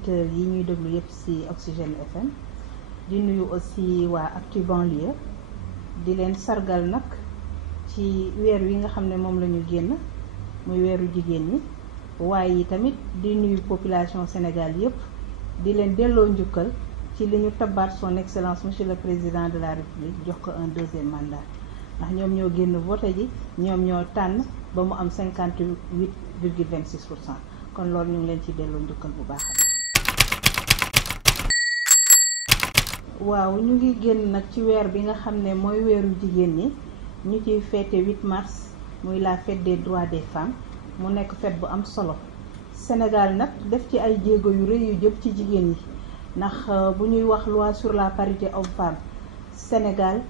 auditeurs yi ñuy déglu yépp ci Oxygène FM di nuyu aussi waa Actu Banlieue di leen sargal nag ci weer wi nga xam ne moom la ñu génn muy weeru jigéen ñi waaye tamit di nuyu population Sénégal yépp di leen delloo njukkal ci li ñu tabbaat son excellence monsieur le président de la république jox ko un deuxième mandat ndax ñoom ñoo génn voté ji ñoom ñoo tànn ba mu am 58,26%. kon loolu ñu ngi leen ci delloo njukkal bu baax a baax. waaw ñu ngi génn nag ci weer bi nga xam ne mooy weeru jigéen ñi ñu ciy fête 8 mars muy la fête des droits des femmes mu nekk fête bu am solo Sénégal nag def ci ay jéego yu rëy yu jëm ci jigéen ñi ndax bu ñuy wax loi sur la parité homme-femme Sénégal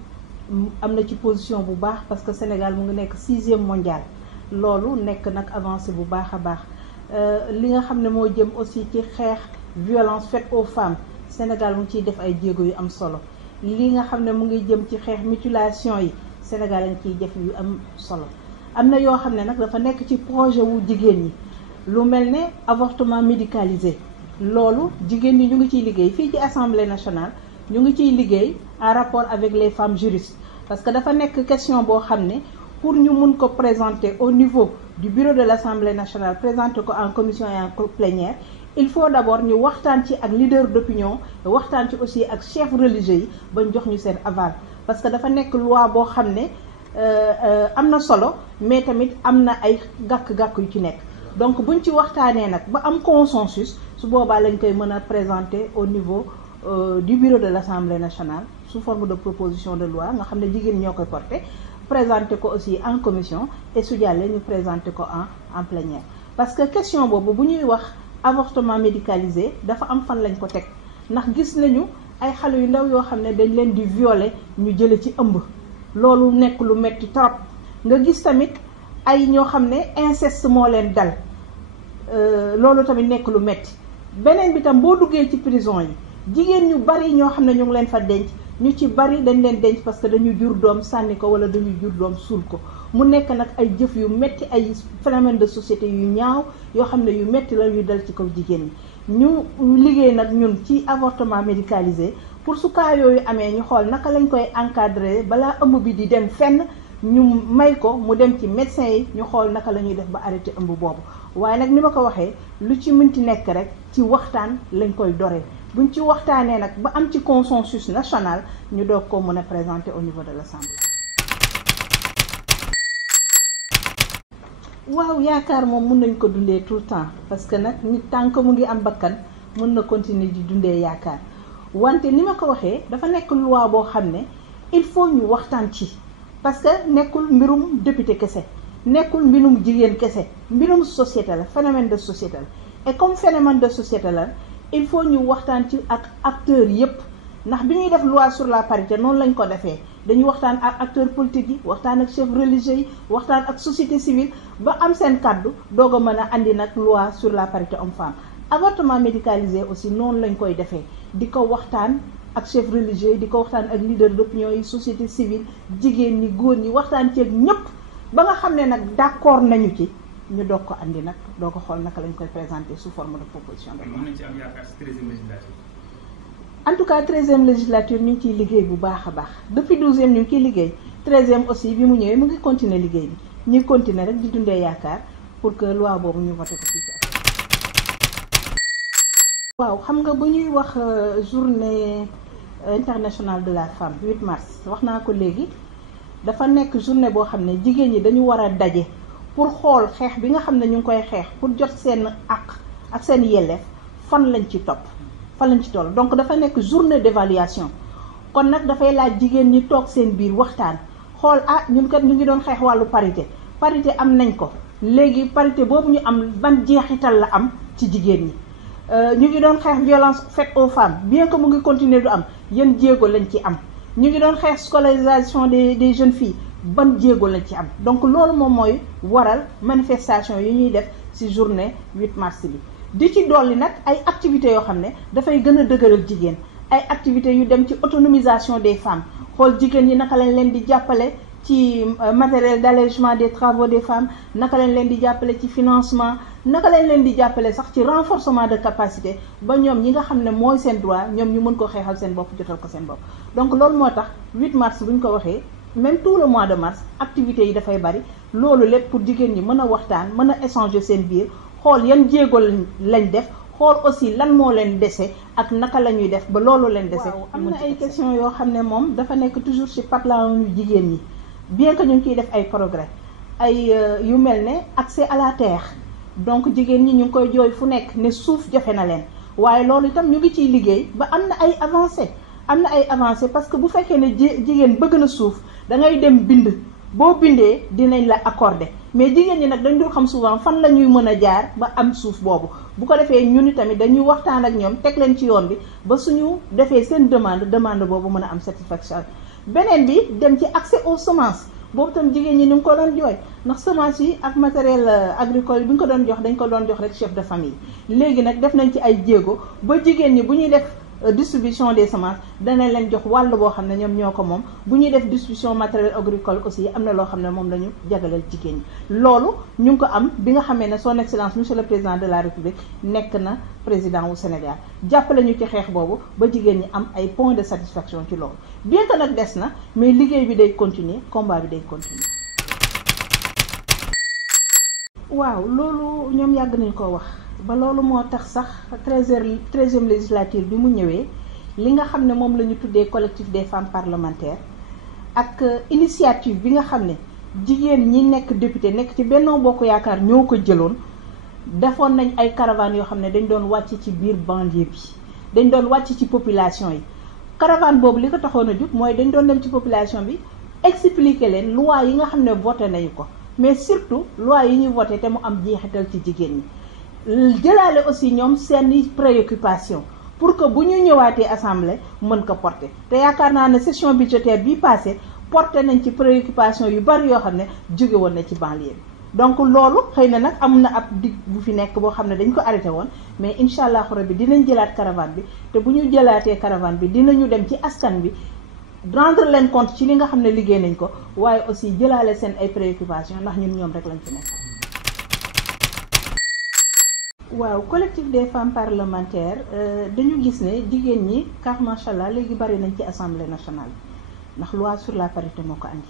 am na ci position bu baax parce que Sénégal mu ngi nekk 6e mondial loolu nekk nag avancé bu baax a baax. li nga xam ne moo jëm aussi ci xeex violence faite aux femmes Sénégal mu ngi ciy def ay jéego yu am solo li nga xam ne mu ngi jëm ci xeex mutilation yi Sénégal lañ ciy def yu am solo am na yoo xam ne nag dafa nekk ci projet wu jigéen ñi lu mel ne avortement médicalisé loolu jigéen ñi ñu ngi ciy liggéey fii ci Assemblée nationale ñu ngi ciy liggéey en rapport avec les femmes juristes parce que dafa nekk question boo xam ne pour ñu mun ko présenter au niveau du bureau de l'Assemblée nationale, présenter ko en commission et en plénière, il faut d'abord ñu waxtaan ci ak leader d'opinion waxtaan ci aussi ak chef religieux yi ba ñu jox ñu seen aval parce que dafa nekk loi boo xam ne am na solo mais tamit am na ay gàkk-gàkk yu ci nekk donc buñ ci waxtaanee nag ba am consensus su boobaa lañ koy mën a présenter au niveau du bureau de l'Assemblée nationale sous forme de proposition de loi nga xam ne jigéen ñoo koy porter présenter ko aussi en commission et su jàllee ñu présenter ko en plénière parce que question boobu bu ñuy wax avortement médicalisé dafa am fan lañ ko teg ndax gis nañu ay xale yu ndaw yoo xam ne dañ leen di violer ñu jële ci ëmb loolu nekk lu metti trop nga gis tamit ay ñoo xam ne inceste moo leen dal loolu tamit nekk lu metti beneen bi tam boo duggee ci prison yi jigéen ñu bari ñoo xam ne ñu ngi leen fa denc ñu ci bari dañ leen denc parce que dañu jur doom sànni ko wala dañu jur doom suul ko mu nekk nag ay jëf yu metti ay phénomène de société yu ñaaw yoo xam ne yu metti la yu dal ci kaw jigéen ñi ñu liggéey nag ñun ci avortement médicalisé pour su cas yooyu amee ñu xool naka lañ koy encadrer balaa ëmb bi di dem fenn ñu may ko mu dem ci médecin yi ñu xool naka la ñuy def ba arrêter ëmb boobu waaye nag ni ma ko waxee lu ci mënti nekk rek ci waxtaan lañ koy doree buñ ci waxtaanee nag ba am ci consensus national ñu doog ko mën a présenter au niveau de l'Assemblée. waaw yaakaar moom mën nañ ko dundee tout le temps parce que nag nit tant que mu ngi am bakkan mën na continuer di dundee yaakaar wante ni ma ko waxee dafa nekk loi boo xam ne il faut ñu waxtaan ci parce que nekkul mbirum député kese nekkul mbirum jigéen kese mbirum société la phénomène de société la et comme phénomène de société la il faut ñu waxtaan ci ak acteurs yépp ndax bi ñuy def loi sur la parité noonu lañ ko defee dañuy waxtaan ak acteurs politiques yi waxtaan ak chefs religieux yi waxtaan ak société civile ba am seen kàddu doog a mën a andi nag loi sur la parité homme-femme avortement médicalisé aussi noonu lañ koy defee di ko waxtaan ak chefs religieux yi di ko waxtaan ak leader d'opinion yi société civile jigéen ñi góor ñi waxtaan ci ak ñépp ba nga xam ne nag d'accord nañu ci ñu doog ko andi nag doo ko xool naka lañ koy présenter sous forme de proposition de loi. mën nañ ci am yaakaar ci 13e législature. en tout cas 13e législature ñu ngi ciy liggéey bu baax a baax depuis 12e ñu ngi ciy liggéey 13e aussi bi mu ñëwee mu ngi continuer liggéey bi ñuy continuer rek di dundee yaakaar pour que loi boobu ñu voté ko fii ci waaw xam nga bu ñuy wax journée internationale de la femme 8 mars wax naa ko léegi dafa nekk journée boo xam ne jigéen ñi dañu war a daje pour xool xeex bi nga xam ne ñu ngi koy xeex pour jot seen àq ak seen yelleef fan lañ ci topp fan lañ ci toll donc dafa nekk journée d'évaluation kon nag dafay laaj jigéen ñi toog seen biir waxtaan xool ñun kat ñu ngi doon xeex wàllu parité am nañ ko léegi parité boobu ñu am ban jeexital la am ci jigéen ñi ñu ngi doon xeex violence faite aux femmes bien que mu ngi continuer du am yan jéego lañ ci am ñu ngi doon xeex scolarisation des jeunes filles ban jéego lañ ci am donc loolu moom mooy waral manifestation yi ñuy def ci journée 8 mars bi di ci dolli nag ay activités yoo xam ne dafay gën a dëgëral jigéen ay activités yu dem ci autonomisation des femmes xool jigéen ñi naka lañ leen di jàppale ci matériel d'allègement des travaux des femmes, naka lañ leen di jàppale ci financement, naka lañ leen di jàppale sax ci renforcement de capacité ba ñoom ñi nga xam ne mooy seen droit ñoom ñu mën ko xeexal seen bopp jotal ko seen bopp. Donc loolu moo tax 8 mars bu ñu ko waxee même tout le mois de mars activités yi dafay bari, loolu lépp pour jigéen ñi mën a waxtaan mën a échanger seen biir xool yan jéego lañ def, xool aussi lan moo leen dese ak naka la ñuy def ba loolu leen dese. waaw am na ay questions yoo xam ne moom dafa nekk toujours ci parlant yu jigéen ñi, bien que ñu ngi ciy def ay progrès ay yu mel ne accès à la terre. Donc jigéen ñi ñu ngi koy jooy fu nekk ne suuf jafe na leen, waaye loolu itam ñu ngi ciy liggéey ba am na ay avancées parce que bu fekkee ne jigéen bëgg na suuf da ngay dem bind, boo bindee dinañ la accorder, mais jigéen ñi nag dañ dul xam souvent fan la ñuy mën a jaar ba am suuf boobu. Bu ko defee ñun tamit dañuy waxtaan ak ñoom teg leen ci yoon bi ba suñu defee seen demande boobu mën a am satisfaction. Beneen bi dem ci accès aux semences, boobu tam jigéen ñi ni mu ko doon jooy ndax semence yi ak matériel agricole bi ñu ko doon jox dañ ko doon jox rek chef de famille. Léegi nag def nañ ci ay jéego ba jigéen ñi bu ñuy def distribution des semences danañ leen jox wàll boo xam ne ñoom ñoo ko moom. Bu ñuy def distribution matériel agricole aussi am na loo xam ne moom la ñu jagaleel jigéen ñi. Loolu ñu ngi ko am bi nga xamee ne son excellence monsieur le président de la république nekk na président wu Sénégal jàppale ñu ci xeex boobu ba jigéen ñi am ay points de satisfaction ci loolu. Bien que nag des na mais liggéey bi day continuer, combat bi day continuer. waaw loolu ñoom yàgg nañ koo wax ba loolu moo tax sax 13e législature bi mu ñëwee li nga xam ne moom la ñu tuddee collectif des femmes parlementaires ak initiative bi nga xam ne jigéen ñi nekk député nekk ci Benno Bokk Yaakaar ñoo ko jëloon, defoon nañ ay caravanes yoo xam ne dañ doon wàcc ci biir banlieue bi, dañ doon wàcc ci population yi. Caravane boobu li ko taxoon a jug mooy dañ doon dem ci population bi expliquer leen loi yi nga xam ne voté nañu ko, mais surtout loi yi ñuy voté te mu am jeexital ci jigéen ñi. Jëlaale aussi ñoom seeni préoccupation pour que bu ñu ñëwaatee assemblée mën ko porter. Te yaakaar naa ne session budgétaire bii passé porté nañ ci préoccupation yu bari yoo xam ne jóge woon na ci banlieue bi. Donc loolu xëy na nag am na ab dig bu fi nekk boo xam ne dañ ko arrêté woon, mais incha allah rabbi dinañ jëlaat caravane bi te bu ñu jëlaatee caravane bi dinañu dem ci askan bi rendre leen compte ci li nga xam ne liggéey nañ ko, waaye aussi jëlaale seen ay préoccupations ndax ñun ñoom rek lañ fi nekk. waaw collectif des femmes parlementaires dañu gis ne jigéen ñi car macha allah léegi bari nañ ci assemblée nationale ndax loi sur la parité moo ko andi.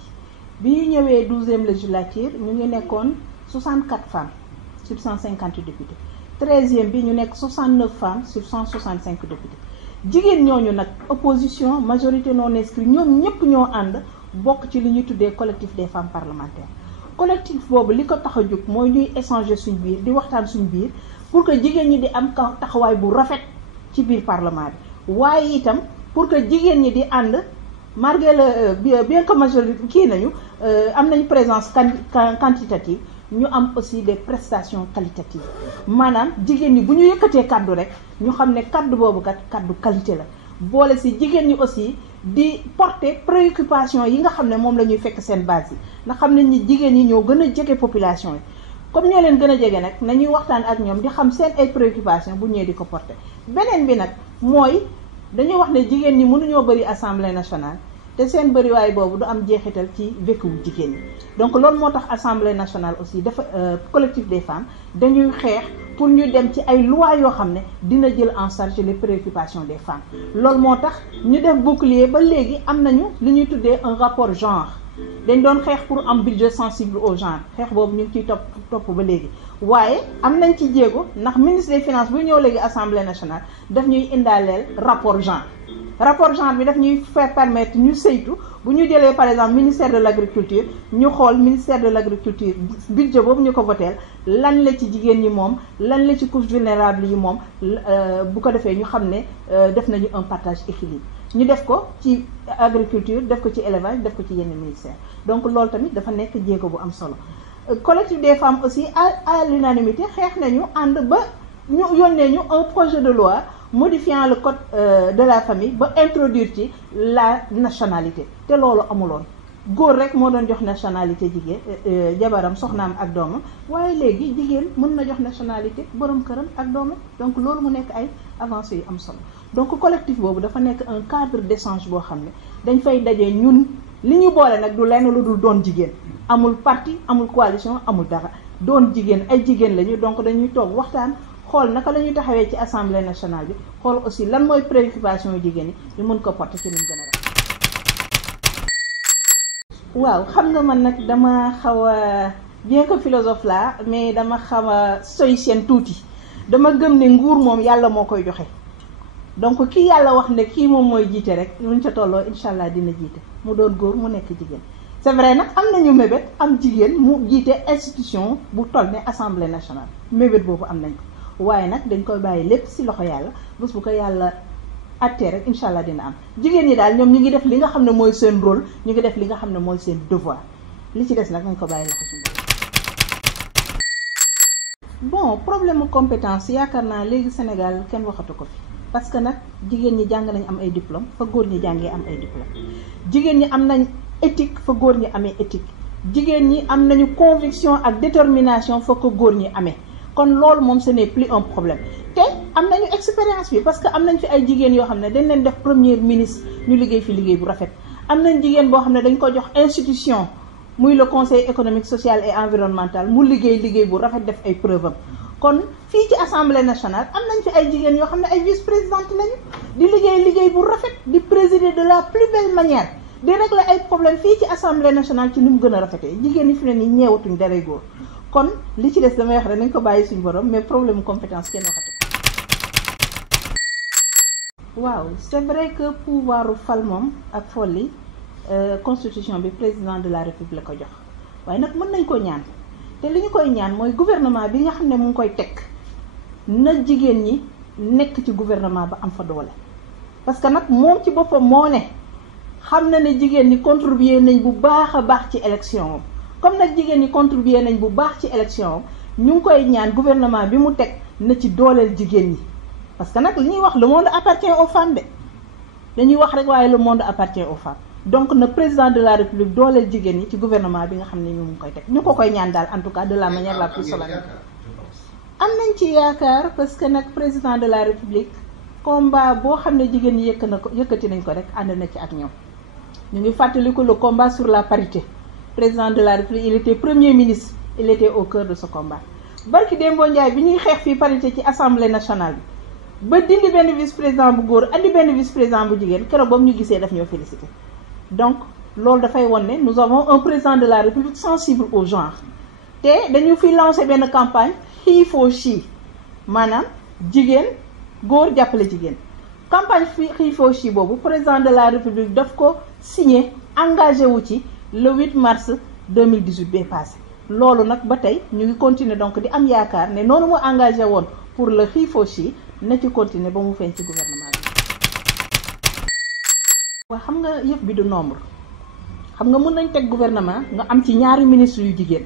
Bi ñu ñëwee 12e législature ñu ngi nekkoon 64 femmes sur 150 députés, 13e bi ñu nekk 69 femmes sur 165 députés. Jigéen ñooñu nag opposition majorité non inscrite ñoom ñëpp ñoo ànd bokk ci li ñuy tuddee collectif des femmes parlementaires. Collectif boobu li ko tax a jóg mooy ñuy échanger suñ biir di waxtaan suñ biir pour que jigéen ñi di am taxawaay bu rafet ci biir parlement bi, waaye itam pour que jigéen ñi di ànd malgré bien que majorité kii nañu am nañu présence quantitative, ñu am aussi des prestations qualitatives. Maanaam jigéen ñi bu ñu yëkkatee kaddu rek ñu xam ne kaddu boobu kat kaddu qualité la, boole si jigéen ñi aussi di porter préoccupation yi nga xam ne moom la ñuy fekk seen base yi. ndax xam nañ ni jigéen ñi ñoo gën a jege population yi, comme ñoo leen gën a jege nag nañuy waxtaan ak ñoom di xam seen ay préoccupation bu ñëwee di ko porter. Beneen bi nag mooy dañuy wax ne jigéen ñi mënuñoo bëri assemblée nationale te seen bëriwaay boobu du am jeexital ci vécu wu jigéen ñi. Donc loolu moo tax assemblée nationale aussi dafa collectif des femmes dañuy xeex pour ñu dem ci ay lois yoo xam ne dina jël en charge les préoccupations des femmes. Loolu moo tax ñu def bouclier ba léegi am nañu li ñuy tuddee un rapport genre. Dañ doon xeex pour am budget sensible au genre, xeex boobu ñu ngi ciy topp ba léegi, waaye am nañ ci jéego ndax ministre des finances bu ñëw léegi assemblée nationale daf ñuy indaaleel rapport genre. Rapport genre bi daf ñuy faire permettre ñu saytu bu ñu jëlee par exemple ministère de l'agriculture ñu xool ministère de l'agriculture budget boobu ñu ko voteel lan la ci jigéen ñi moom, lan la ci couche vulnérable yi moom, bu ko defee ñu xam ne def nañu un partage équilibre. Ñu def ko ci agriculture, def ko ci élevage, def ko ci yenn ministère. Donc loolu tamit dafa nekk jéego bu am solo. Collectif des femmes aussi à l'unanimité xeex nañu ànd ba ñu yónnee ñu un projet de loi modifiant le code de la famille ba introduire ci la nationalité te loolu amuloon. Góor rek moo doon jox nationalité jigéen jabaram soxnaam ak doomam, waaye léegi jigéen mën na jox nationalité borom këram ak doomam. Donc loolu mu nekk ay avancées yu am solo. Donc collectif boobu dafa nekk un cadre d'échange boo xam ne dañ fay daje ñun li ñu boole nag du lenn lu dul doon jigéen amul parti amul coalition amul dara doon jigéen ay jigéen lañu donc dañuy toog waxtaan xool naka la ñuy taxawee ci assemblée nationale bi xool aussi lan mooy préoccupation yu jigéen yi ñu mën ko porter ci nu mu gën a rafet. waaw xam nga man nag dama xaw a bien que philosophe la mais dama xaw a stoïcienne tuuti dama gëm ne nguur moom yàlla moo koy joxe donc ki yàlla wax ne kii moom mooy jiite rek luñ ca tolloo incha allah dina jiite mu doon góor mu nekk jigéen. c'est vrai nag am nañu mébét am jigéen mu jiite institution bu toll ne assemblée nationale mébét boobu am nañ ko waaye nag dañ koy bàyyi lépp ci loxo yàlla bés bu ko yàlla attee rek incha allah dina am jigéen ñi daal ñoom ñu ngi def li nga xam ne mooy seen rôle ñu ngi def li nga xam ne mooy seen devoir li ci des nag nañ ko bàyyi loxo suñu bon problème mu compétence yaakaar naa léegi Sénégal kenn waxatu ko fi parce que nag jigéen ñi jàng nañ am ay diplôme fa góor ñi jàngee am ay diplôme jigéen ñi am nañ éthique fa góor ñi amee éthique jigéen ñi am nañu conviction ak détermination fa ko góor ñi amee kon loolu moom ce n'est plus un problème te am nañu expérience bi parce que am nañ fi ay jigéen yoo xam ne dañ leen def premier ministre ñu liggéey fi liggéey bu rafet am nañ jigéen boo xam ne dañ ko jox institution muy le conseil économique social et environnemental mu liggéey bu rafet def ay preuve am kon fii ci assemblée nationale am nañ fi ay jigéen yoo xam ne ay vice-présidente lañu di liggéey bu rafet di présider de la plus belle manière di régler ay problème fii ci assemblée nationale ci ni mu gën a rafetee jigéen ñi fi ne nii ñeewatuñ daray góor kon li ci des damay wax rek nañ ko bàyyi suñu borom mais problème compétence kenn waxatu ko. waaw c'est vrai que pouvoiru fal moom ak folli constitution bi président de la république la ko jox waaye nag mën nañ ko ñaan te li ñu koy ñaan mooy gouvernement bi nga xam ne mu ngi koy teg na jigéen ñi nekk ci gouvernement ba am fa doole parce que nag moom ci boppam moo ne xam na ne jigéen ñi contribuer nañ bu baax a baax ci élection am comme nag jigéen ñi contribuer nañ bu baax ci élection am ñu ngi koy ñaan gouvernement bi mu teg na ci dooleel jigéen ñi parce que nag li ñuy wax le monde appartient aux femmes de dañuy wax rek waaye le monde appartient aux femmes donc na président de la république dooleel jigéen ñi ci gouvernement bi nga xam ne ñu ngi koy teg ñu ko koy ñaan daal en tout cas de la manière la plus solennelle. am nañ ci yaakaar parce que nag président de la république combat boo xam ne jigéen ñi yëkkati nañ ko rek ànd na ci ak ñoom. ñu ngi fàttaliku le combat sur la parité président de la république il était premier ministre il était au cœur de ce combat barki Dembo Ndiaye bi ñuy xeex fii parité ci assemblée nationale bi ba dindi benn vice président bu góor andi benn vice président bu jigéen keroog ba mu ñu gisee daf ñoo félicité donc loolu dafay won ne nous avons un président de la république sensible au genre te dañu fi lancé benn campagne he for she maanaam jigéen góor jàppale jigéen campagne he for she boobu président de la république daf ko signé engagé wu ci le 8 mars 2018 bee passé loolu nag ba tey ñu ngi continuer donc di am yaakaar ne noonu mu engagé woon pour le he for she na ci continuer ba mu feeñ ci gouvernement bi. waaw xam nga yëf bi du nombre xam nga mën nañ teg gouvernement nga am ci ñaari ministre yu jigéen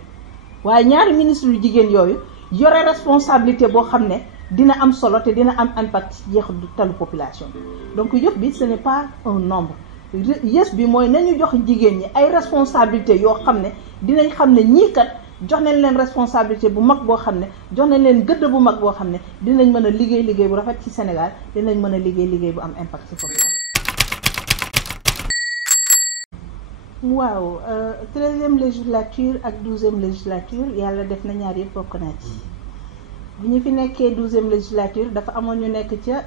waaye ñaari ministre yu jigéen yooyu yore responsabilité boo xam ne dina am solo te dina am impact ci jeexitalu population bi donc yëf bi ce n'est pas un nombre. yës bi mooy nañu jox jigéen ñi ay responsabilité yoo xam ne dinañ xam ne ñii kat jox nañ leen responsabilité bu mag boo xam ne jox nañ leen gëdd bu mag boo xam ne dinañ mën a liggéey bu rafet ci Sénégal dinañ mën a liggéey bu am impact ci population. waaw 13e législature ak 12e législature yàlla def na ñaar yëpp bokk naa ci bi ñu fi nekkee 12e législature dafa amoon ñu nekk ca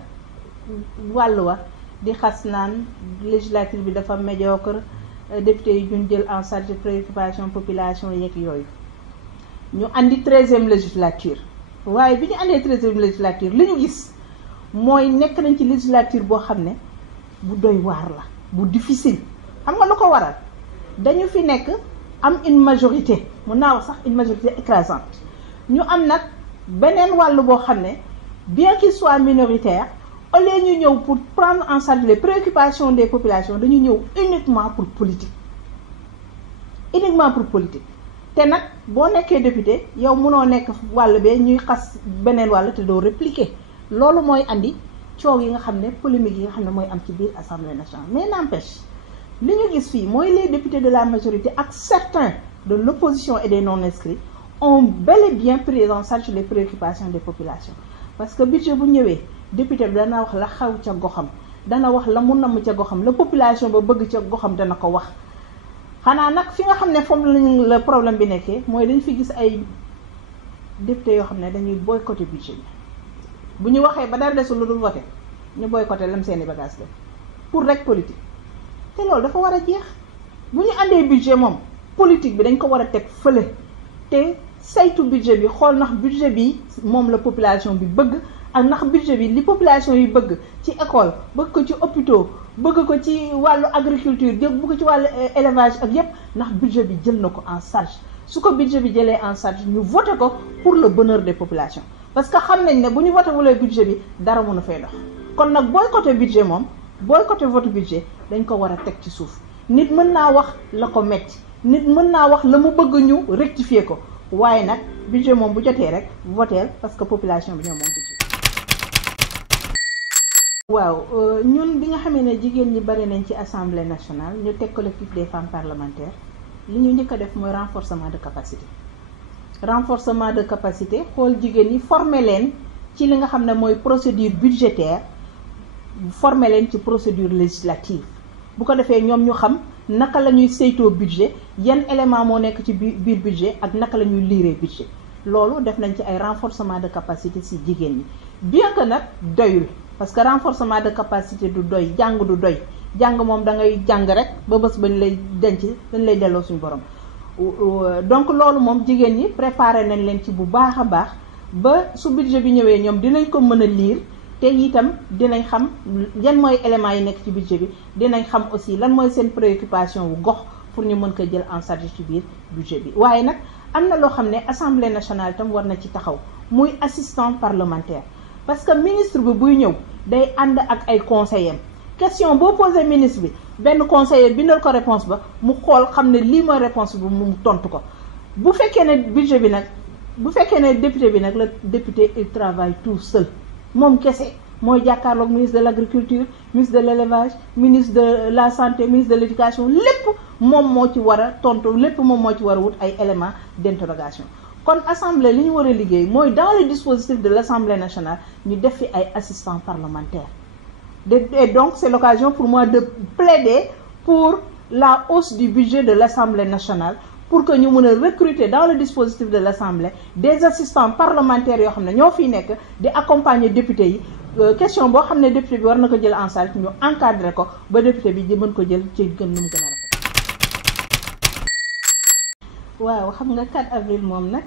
wàll wa di xas naan législature bi dafa médiocre député yi ñu jël en charge préoccupation population yeeg yooyu ñu andi 13e législature waaye bi ñu andee 13e législature li ñu gis mooy nekk nañ ci législature boo xam ne bu doy waar la bu difficile xam nga lu ko waral dañu fi nekk am une majorité mun naa wax sax une majorité écrasante ñu am nag beneen wàll boo xam ne bien qu'il soit minoritaire au lieu ñu ñëw pour prendre en charge les préoccupations des populations dañu ñëw uniquement pour politique te nag boo nekkee député yow mënoo nekk wàll bee ñuy xas beneen wàll te doo répliquer loolu mooy andi coow yi nga xam ne polémique yi nga xam ne mooy am ci biir assemblée nationale mais n'empêche li ñu gis fii mooy les députés de la majorité ak certains de l'opposition et des non-inscrits ont bel et bien pris en charge les préoccupations des populations parce que budget bu ñëwee député bi dana wax la xaw ca goxam dana wax la mu namm ca goxam la population ba bëgg ca goxam dana ko wax xanaa nag fi nga xam ne foofu lañu la problème bi nekkee mooy dañ fi gis ay député yoo xam ne dañuy boycotter budget bi bu ñu waxee ba dara desul lu dul voter ñu boycotter lam seeni bagage la pour rek politique te loolu dafa war a jeex. bu ñu àndee budget moom politique bi dañ ko war a teg fële te saytu budget bi xool ndax budget bi moom la population bi bëgg ak ndax budget bi li population yi bëgg ci école bëgg ko ci hôpitaux bëgg ko ci wàllu agriculture bëgg ko ci wàllu élevage ak yépp ndax budget bi jël na ko en charge su ko budget bi jëlee en charge ñu voté ko pour le bonheur des populations parce que xam nañ ne bu ñu voté wulee budget bi dara mënu fay dox kon nag boycotté budget moom boycotté vote budget dañ ko war a teg ci suuf nit mën naa wax la ko metti nit mën naa wax la mu bëgg ñu rectifier ko waaye nag budget moom bu jotee rek voteel parce que population bi ñoo moom budget. waaw ñun bi nga xamee ne jigéen ñi bari nañ ci assemblée nationale ñu teg collectif des femmes parlementaires li ñu njëkk a def mooy renforcement de capacité xool jigéen ñi former leen ci li nga xam ne mooy procédure budgétaire former leen ci procédure législative bu ko defee ñoom ñu xam naka la ñuy saytoo budget yan élément moo nekk ci biir budget ak naka la ñuy liiree budget loolu def nañ ci ay renforcement de capacité ci jigéen ñi bien que nag doyul parce que renforcement de capacité du doy jàng du doy jàng moom da ngay jàng rek ba bés ba ñu lay denc dañ lay delloo suñu borom donc loolu moom jigéen ñi préparé nañ leen ci bu baax a baax ba su budget bi ñëwee ñoom dinañ ko mën a lire te itam dinañ xam yan mooy éléments yi nekk ci budget bi dinañ xam aussi lan mooy seen préoccupation wu gox pour ñu mën ko jël en charge ci biir budget bi waaye nag am na loo xam ne assemblée nationale itam war na ci taxaw muy assistant parlementaire parce que ministre bi buy ñëw day ànd ak ay conseillers question boo posé ministre bi benn conseiller bindal ko réponse ba mu xool xam ne lii mooy réponse bi mu tontu ko bu fekkee ne budget bi nag bu fekkee ne député bi nag la député il travaille tout seul moom kese mooy jàkkaarloog ministre de l'agriculture ministre de l'élevage ministre de la santé ministre de l'éducation lépp moom moo ci war a tontu lépp moom moo ci war a wut ay éléments d'interrogation kon assemblée li ñu war a liggéey mooy dans le dispositif de l'Assemblée nationale ñu def fi ay assistants parlementaires et donc c'est l'occasion pour moi de plaider pour la hausse du budget de l'Assemblée nationale pour que ñu mën a recruter dans le dispositif de l'Assemblée des assistants parlementaires yoo xam ne ñoo fiy nekk di accompagner député yi question boo xam ne député bi war na ko jël en charge ñu encadrer ko ba député bi di mën ko jël ci gën nu mu gën a rafet. waaw xam nga 4 avril moom nag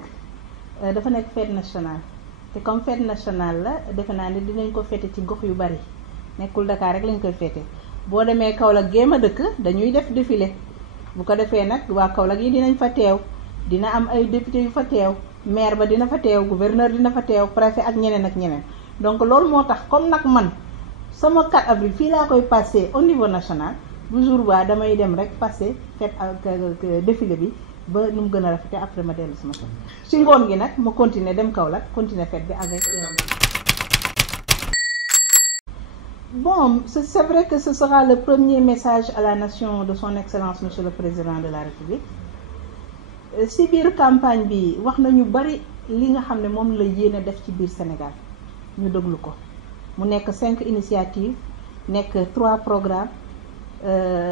dafa nekk fête nationale te comme fête nationale la defe naa ne dinañ ko fêter ci gox yu bari nekkul Dakar rek lañ koy fêter boo demee Kaolack géem a dëkk dañuy def défilé. bu ko defee nag waa Kaolack yi dinañ fa teew dina am ay député yu fa teew maire ba dina fa teew gouverneur dina fa teew préfet ak ñeneen ak ñeneen donc loolu moo tax comme nag man sama 4 avril fii laa koy passé au niveau national bu jour ba damay dem rek passé fête ak défilé bi ba nu mu gën a rafetee après ma dellu sama kër ci ngoon gi nag ma continuer dem Kaolack continuer fête bi avec bon c'est vrai que ce sera le premier message à la nation de son excellence monsieur le président de la république si biir campagne bi wax nañu bari li nga xam ne moom la yéene def ci biir Sénégal ñu déglu ko mu nekk 5 initiatives nekk 3 programmes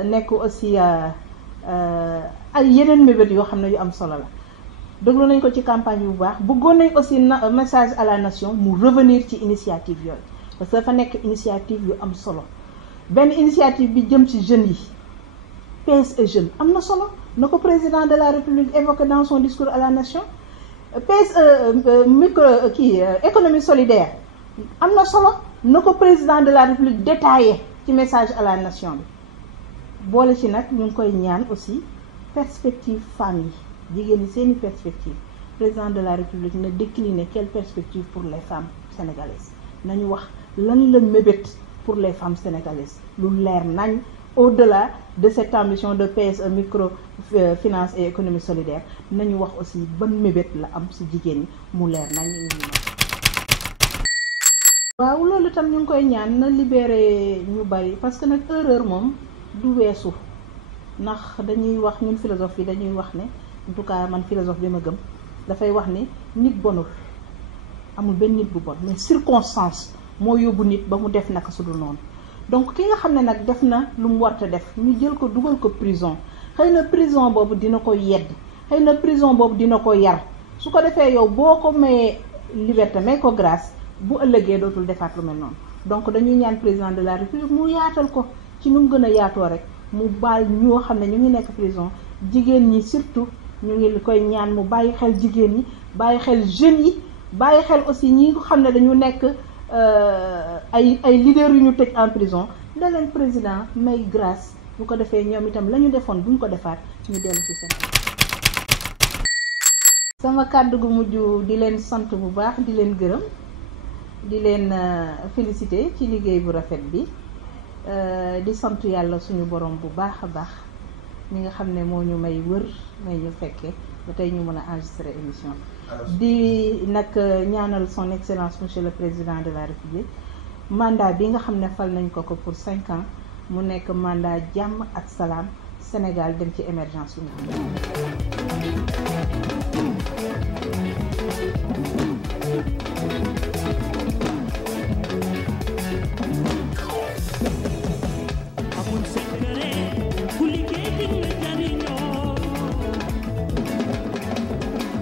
nekk aussi ay yeneen mébét yoo xam ne yu am solo la déglu nañ ko ci campagne bi bu baax bëggoon nañ aussi message à la nation mu revenir ci initiative yooyu parce que dafa nekk initiative yu am solo benn initiative bi jëm ci jeunes yi PSE jeunes am na solo na ko président de la République évoqué dans son discours à la nation PSE économie solidaire am na solo na ko président de la République détaillé ci message à la nation bi boole ci nag ñu ngi koy ñaan aussi perspective femmes yi jigéen ñi seeni perspective président de la République na décliner quelle perspective pour les femmes sénégalaises nañu wax lan la mébét pour les femmes sénégalaises lu leer nañ au-delà de cette ambition de PSE microfinance et économie solidaire nañu wax aussi ban mébét la am ci jigéen ñi mu leer nañ waaw loolu tam ñu ngi koy ñaan na libérer ñu bari parce que nag erreur moom du weesu ndax dañuy wax ñun philosophe yi dañuy wax ne en tout cas man philosophe bi ma gëm dafay wax ni nit bonul amul benn nit bu bon mais circonstance moo yóbbu nit ba mu def naka su dul noonu donc ki nga xam ne nag def na lu mu warta def ñu jël ko dugal ko prison xëy na prison boobu dina ko yedd, xëy na prison boobu dina ko yar, su ko defee yow boo ko mayee liberté may ko grâce bu ëllëgee dootul defaat lu mel noonu. Donc dañuy ñaan président de la république mu yaatal ko ci nu mu gën a yaatoo rek, mu baal ñoo xam ne ñu ngi nekk prison, jigéen ñi surtout ñu ngi koy ñaan mu bàyyi xel jigéen ñi, bàyyi xel jeunes yi, bàyyi xel aussi ñi nga xam ne dañu nekk ay leaders yu ñu tëj en prison, da leen président may grâce bu ko defee ñoom itam la ñu defoon bu ñu ko defaat ñu dellu ci seen. Sama kàddu gu mujj di leen sant bu baax, di leen gërëm, di leen féliciter ci liggéey bu rafet bi, di sant yàlla suñu borom bu baax a baax mi nga xam ne moo ñu may wër may ñu fekkee ba tey ñu mën a enregistrer émission di nag ñaanal son excellence monsieur le président de la république mandat bi nga xam ne fal nañ ko pour 5 ans mu nekk mandat jàmm ak salaam, Sénégal dem ci émergence yu